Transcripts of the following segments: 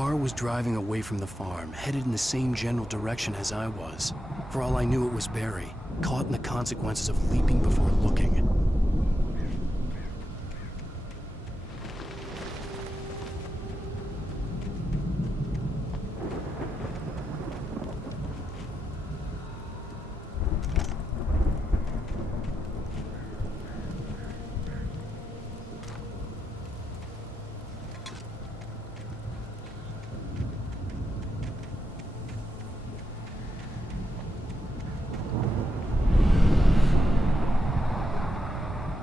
car was driving away from the farm, headed in the same general direction as I was. For all I knew, it was Barry, caught in the consequences of leaping before looking.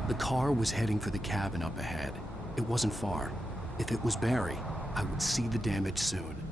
The car was heading for the cabin up ahead. It wasn't far. If it was Barry, I would see the damage soon.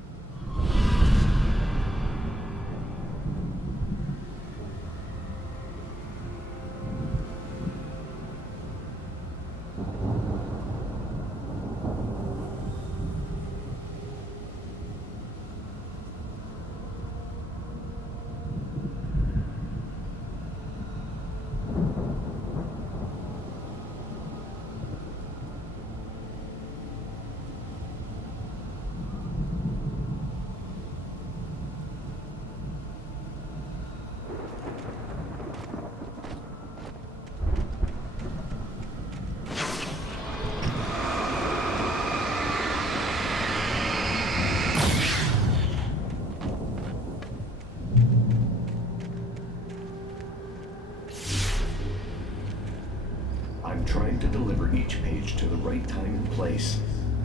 I'm trying to deliver each page to the right time and place.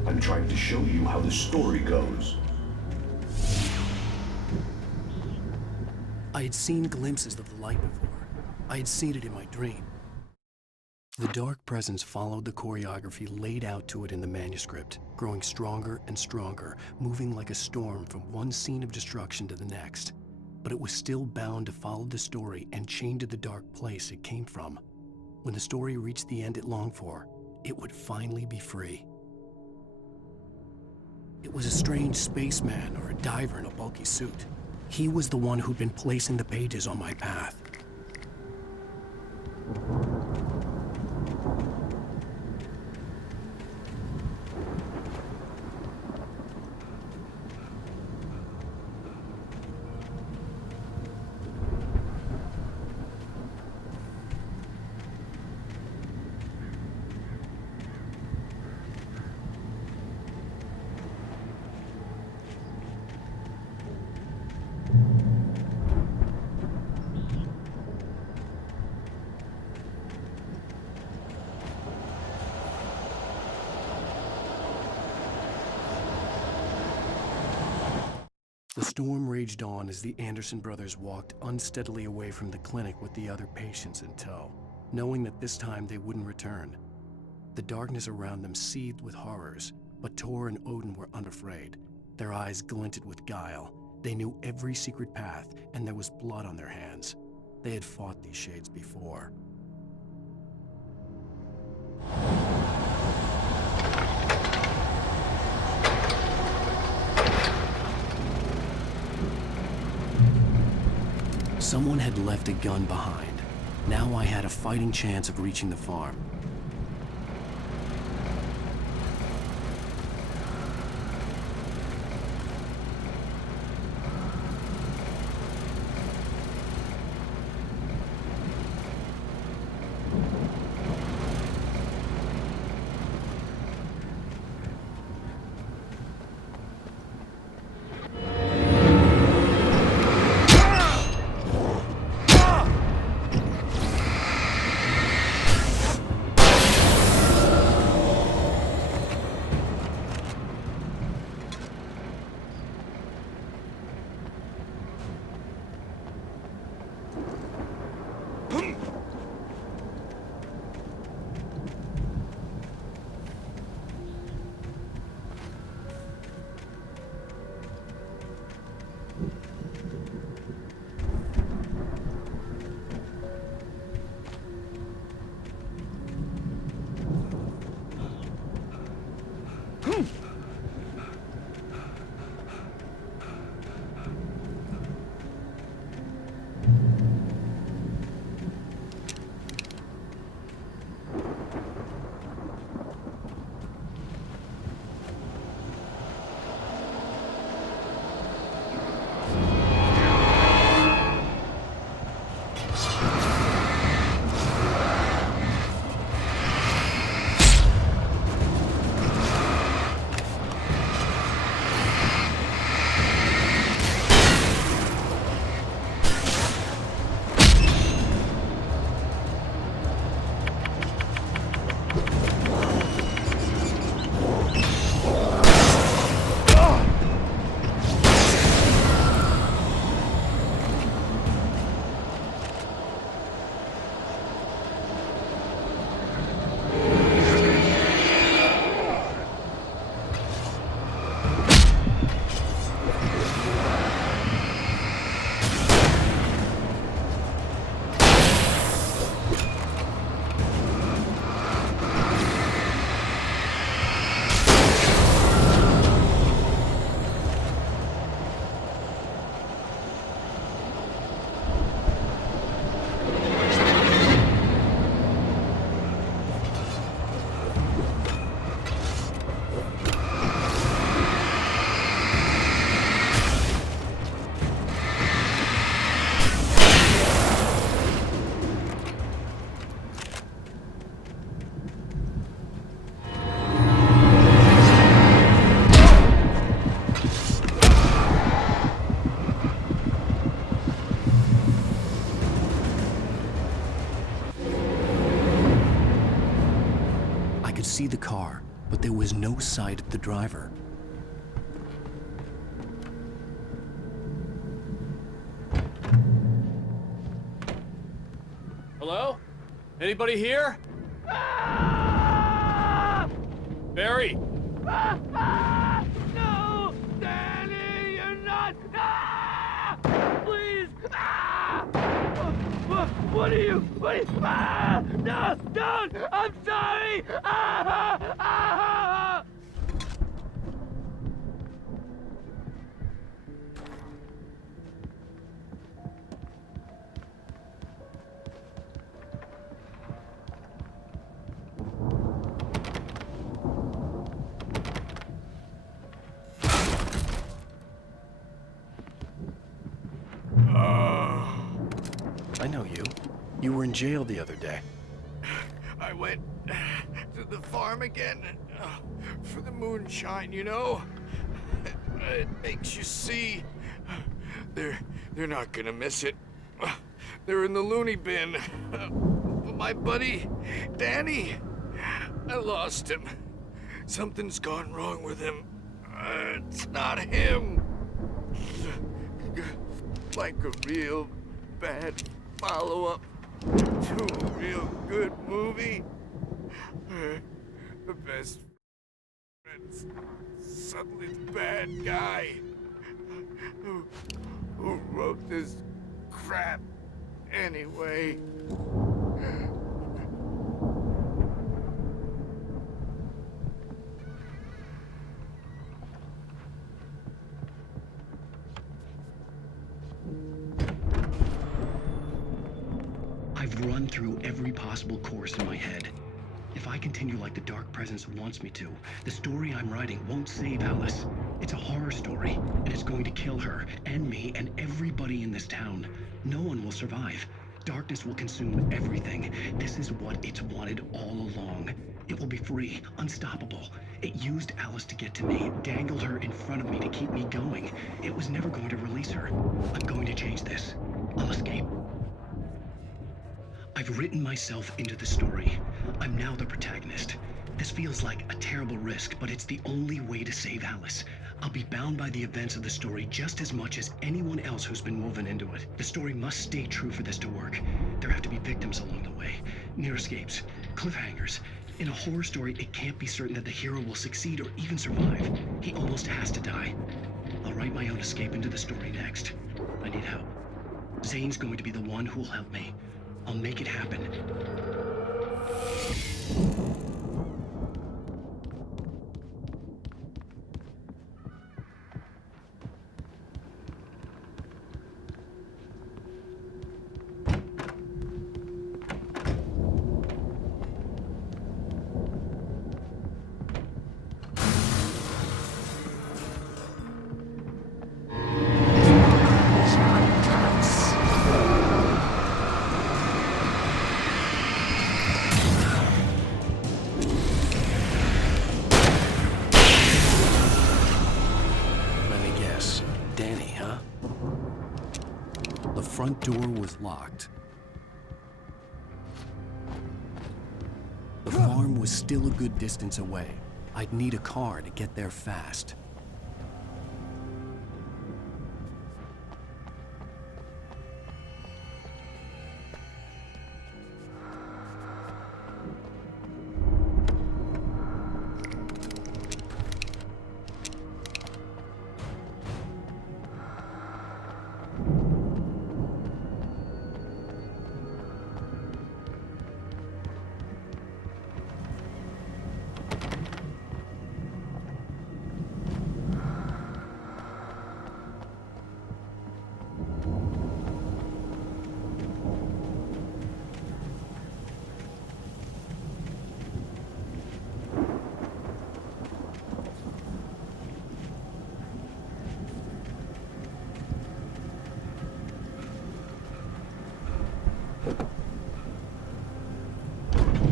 I'm trying to show you how the story goes. I had seen glimpses of the light before. I had seen it in my dream. The dark presence followed the choreography laid out to it in the manuscript, growing stronger and stronger, moving like a storm from one scene of destruction to the next. But it was still bound to follow the story and chained to the dark place it came from. When the story reached the end it longed for, it would finally be free. It was a strange spaceman or a diver in a bulky suit. He was the one who'd been placing the pages on my path. The storm raged on as the Anderson brothers walked unsteadily away from the clinic with the other patients in tow, knowing that this time they wouldn't return. The darkness around them seethed with horrors, but Tor and Odin were unafraid. Their eyes glinted with guile. They knew every secret path, and there was blood on their hands. They had fought these shades before. Someone had left a gun behind. Now I had a fighting chance of reaching the farm. I could see the car, but there was no sight of the driver. Hello? Anybody here? Barry! No! Danny, you're not! Please! What are you? No! Don't! I'm sorry! I know you. You were in jail the other day. I went to the farm again for the moonshine, you know? It makes you see. They're not gonna miss it. They're in the loony bin. But my buddy, Danny, I lost him. Something's gone wrong with him. It's not him. Like a real bad follow-up to a real good movie. The best friend's suddenly the bad guy who wrote this crap anyway. I've run through every possible course in my head. If I continue like the Dark Presence wants me to, the story I'm writing won't save Alice. It's a horror story, and it's going to kill her, and me, and everybody in this town. No one will survive. Darkness will consume everything. This is what it's wanted all along. It will be free, unstoppable. It used Alice to get to me, dangled her in front of me to keep me going. It was never going to release her. I'm going to change this. I'll escape. I've written myself into the story. I'm now the protagonist. This feels like a terrible risk, but it's the only way to save Alice. I'll be bound by the events of the story just as much as anyone else who's been woven into it. The story must stay true for this to work. There have to be victims along the way, near escapes, cliffhangers. In a horror story, it can't be certain that the hero will succeed or even survive. He almost has to die. I'll write my own escape into the story next. I need help. Zane's going to be the one who'll help me. I'll make it happen. The front door was locked. The farm farm was still a good distance away. I'd need a car to get there fast.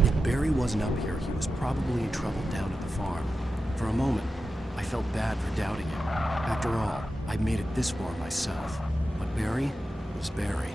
If Barry wasn't up here, he was probably in trouble down at the farm. For a moment, I felt bad for doubting him. After all, I'd made it this far myself. But Barry was Barry.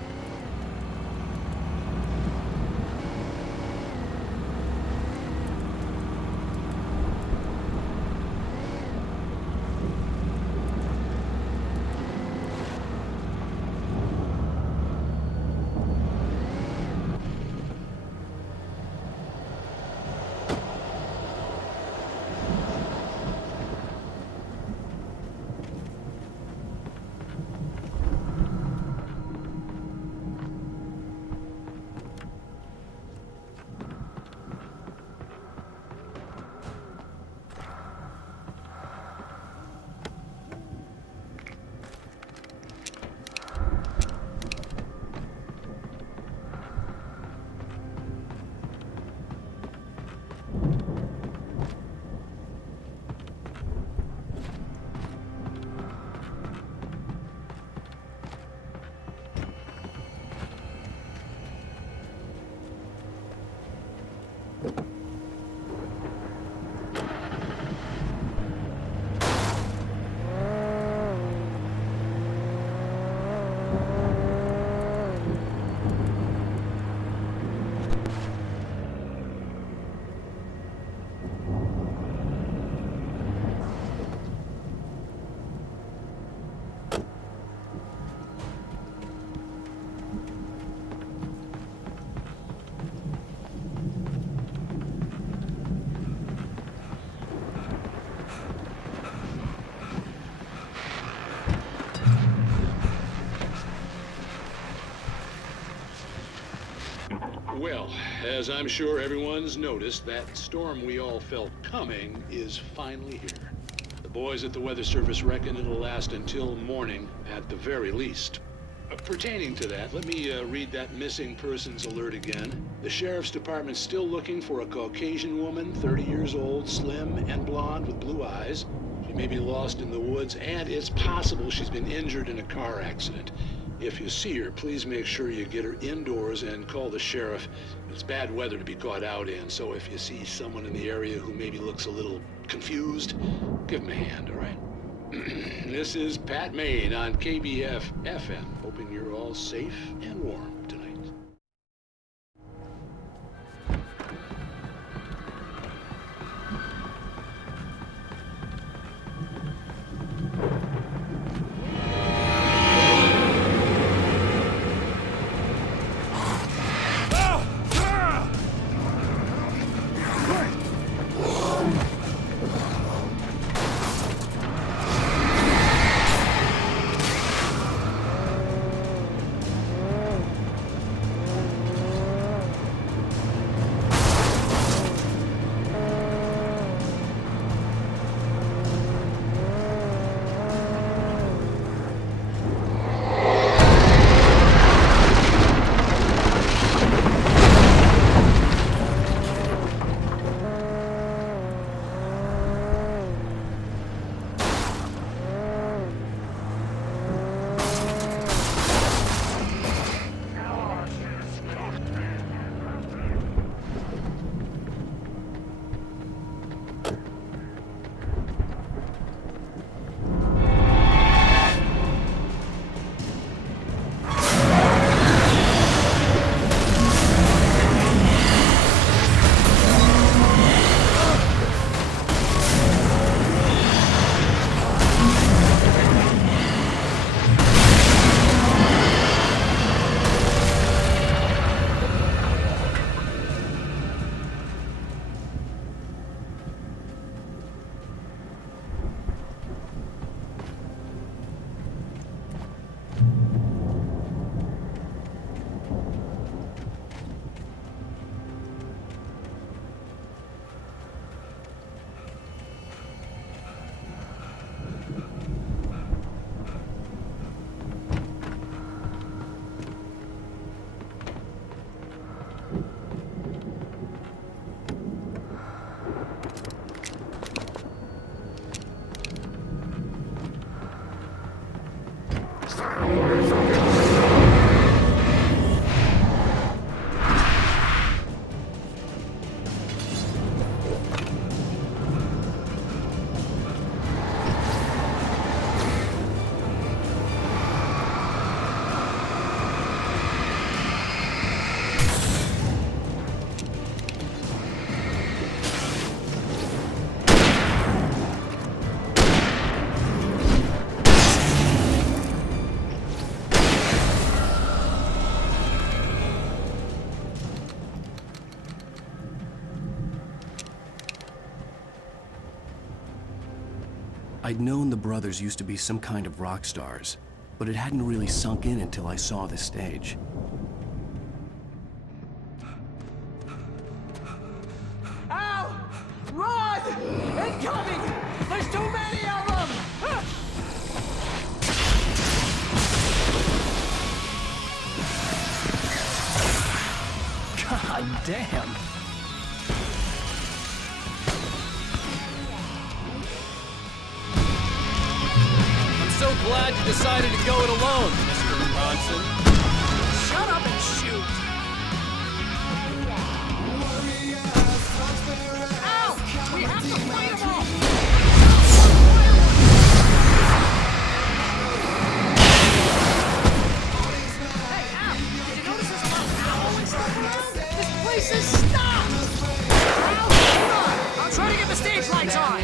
Well, as I'm sure everyone's noticed, that storm we all felt coming is finally here. The boys at the Weather Service reckon it'll last until morning at the very least. Pertaining to that, let me read that missing persons alert again. The Sheriff's Department's still looking for a Caucasian woman, 30 years old, slim and blonde with blue eyes. She may be lost in the woods, and it's possible she's been injured in a car accident. If you see her, please make sure you get her indoors and call the sheriff. It's bad weather to be caught out in, so if you see someone in the area who maybe looks a little confused, give them a hand, all right? This is Pat Maine on KBF FM, hoping you're all safe and warm tonight. I'd known the brothers used to be some kind of rock stars, but it hadn't really sunk in until I saw this stage. Al! Run! Incoming! There's too many of them! God damn! I'm so glad you decided to go it alone, Mr. Bronson. Shut up and shoot! Al! We have to fight them all! Hey, Al! Did you notice there's a lot of ammo and stuff around? This place is stopped! Al, hold on! I'm trying to get the stage lights on!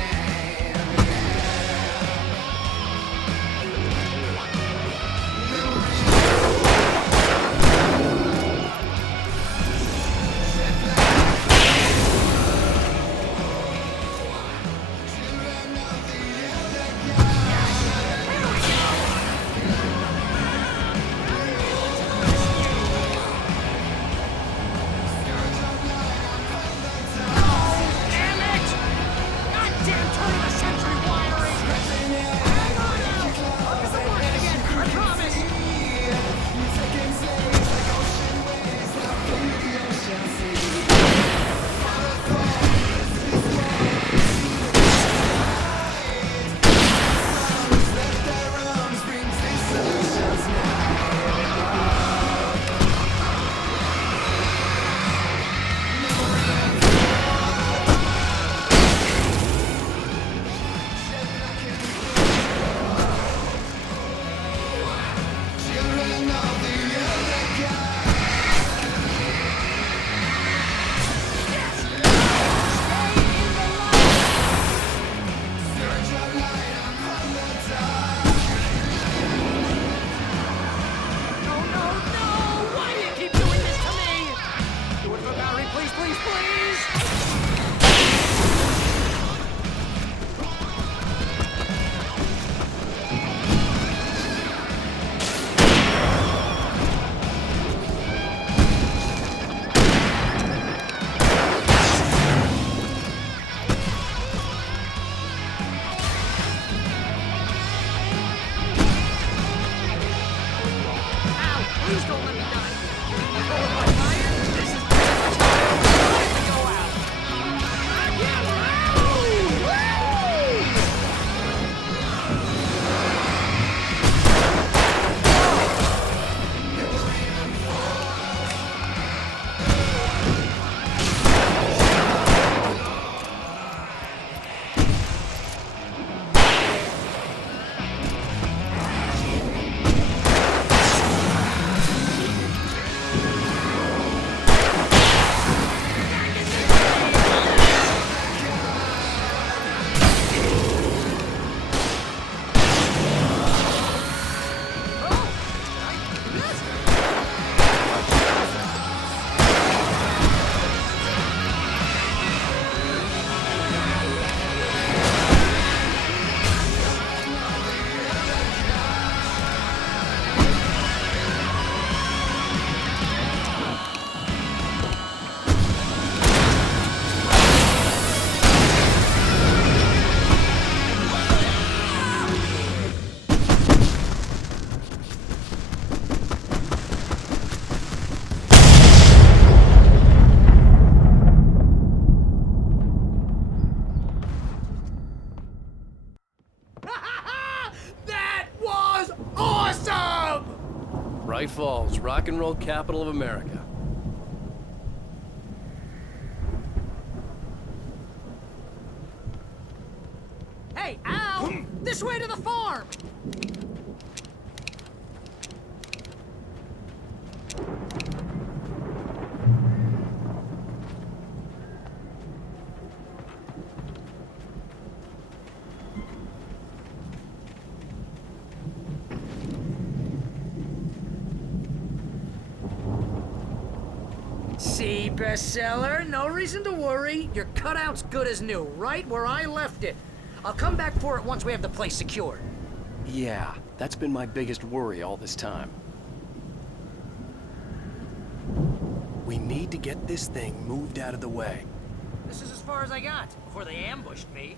Please don't let me die. I'm going by fire. This is too much time to go out. Bright Falls, rock and roll capital of America. Hey, Al! This way to the farm! See, bestseller? No reason to worry. Your cutout's good as new, right where I left it. I'll come back for it once we have the place secured. Yeah, that's been my biggest worry all this time. We need to get this thing moved out of the way. This is as far as I got before they ambushed me.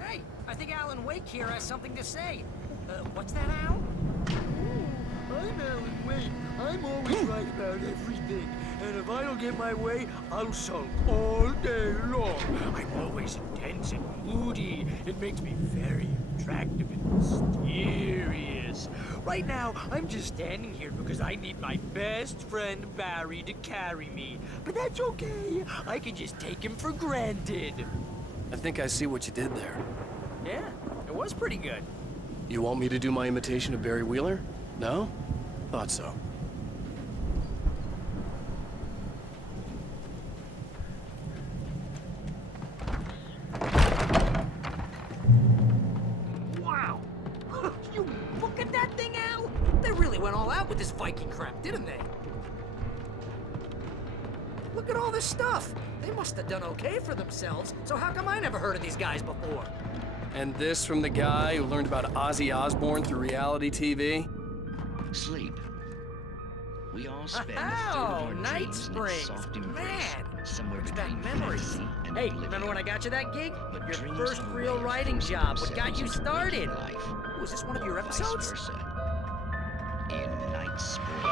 Hey, I think Alan Wake here has something to say. What's that, Al? I'm Alan Wake. I'm always right about everything. And if I don't get my way, I'll sulk all day long. I'm always intense and moody. It makes me very attractive and mysterious. Right now, I'm just standing here because I need my best friend Barry to carry me. But that's okay. I can just take him for granted. I think I see what you did there. Yeah, it was pretty good. You want me to do my imitation of Barry Wheeler? No? Thought so. Wow! You look at that thing, Al! They really went all out with this Viking crap, didn't they? Look at all this stuff! They must have done okay for themselves, so how come I never heard of these guys before? And this from the guy who learned about Ozzy Osbourne through reality TV? Sleep. We all spend a third Oh, of our Night dreams in its Springs! soft embrace, Man! somewhere Brings between back memories. fantasy and Hey, oblivion. remember when I got you that gig? But Your dreams first have a real way of writing forcing job. What got themselves you into started? waking life, Was this one of your or vice episodes? versa. In Night Springs.